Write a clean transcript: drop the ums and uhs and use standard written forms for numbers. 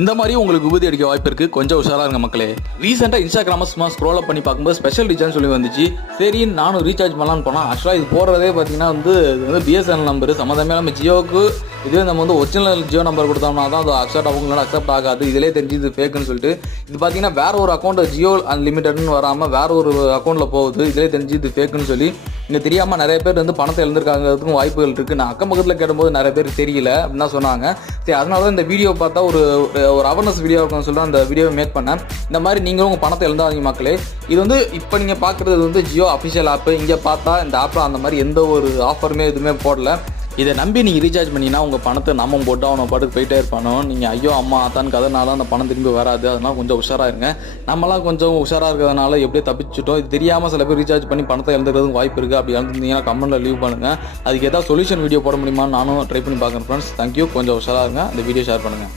இந்த மாதிரி உங்களுக்கு விபதி அடிக்க வாய்ப்பு இருக்கு, கொஞ்சம் உஷாரா இருங்க மக்களே. ரீசெண்டா இன்ஸ்டாகிராம சும்மா ஸ்க்ரோல் அப் பண்ணி பார்க்கும்போது ஸ்பெஷல் ரீசார்ஜ் சொல்லி வந்துச்சு. சரி நானும் ரீசார்ஜ் பண்ணலான்னு போனா ஆக்சுவலா இது போடுறதே பார்த்தீங்கன்னா வந்து பிஎஸ்என்எல் நம்பர் சம்மந்தமே நம்ம ஜியோக்கு இதுவே நம்ம வந்து ஒரிஜினல் ஜியோ நம்பர் கொடுத்தோம்னா தான் அது அவங்களால அக்செப்ட் ஆகாது. இதிலே தெரிஞ்சு இது ஃபேக்குன்னு சொல்லிட்டு இது பார்த்தீங்கன்னா வேற ஒரு அக்கௌண்ட் ஜியோ அன்லிமிட்டட்னு வராமல் வேற ஒரு அக்கௌண்ட்ல போகுது. இதிலே தெரிஞ்சு இது ஃபேக்குன்னு சொல்லி இங்கே தெரியாமல் நிறைய பேர் வந்து பணத்தை இழந்திருக்காங்கிறதுக்கும் வாய்ப்புகள் இருக்குது. நான் அக்கம் பக்கத்தில் கேட்டும்போது நிறைய பேர் தெரியல அப்படின்னு தான் சொன்னாங்க. சரி அதனால தான் இந்த வீடியோ பார்த்தா ஒரு அவேர்னஸ் வீடியோ இருக்குன்னு சொல்லிட்டு அந்த வீடியோவை மேக் பண்ணேன். இந்த மாதிரி நீங்களும் உங்கள் பணத்தை இழந்தாதீங்க மக்களே. இது வந்து இப்போ நீங்கள் பார்க்குறது வந்து ஜியோ அஃபிஷியல் ஆப்பு. இங்கே பார்த்தா இந்த ஆப்பில் அந்த மாதிரி எந்த ஒரு ஆஃபருமே எதுவுமே போடல. இதை நம்பி நீங்கள் ரீசார்ஜ் பண்ணினா உங்கள் பணத்தை நம்ம போட்டு அவனை பாட்டுக்கு போயிட்டே இருப்பானோ. நீங்கள் ஐயோ அம்மா ஆத்தான்னு கதனால அந்த பணம் திரும்பி வராது. அதனால் கொஞ்சம் உஷாராக இருங்க. நம்மளாம் கொஞ்சம் உஷாராக இருக்கிறதுனால எப்படியே தப்பிச்சுட்டோம். இது தெரியாமல் சில பேர் ரீசார்ஜ் பண்ணி பணத்தை இழந்துக்கிறதுக்கு வாய்ப்பு இருக்குது. அப்படி இழந்துருந்தீங்கன்னா கமெண்ட்டில் லீவ் பண்ணுங்கள். அதுக்கு ஏதாவது சொல்யூஷன் வீடியோ போட முடியுமான்னு நானும் ட்ரை பண்ணி பார்க்குறேன் ஃப்ரெண்ட்ஸ். தேங்க்யூ. கொஞ்சம் உஷாராக இருங்க. இந்த வீடியோ ஷேர் பண்ணுங்கள்.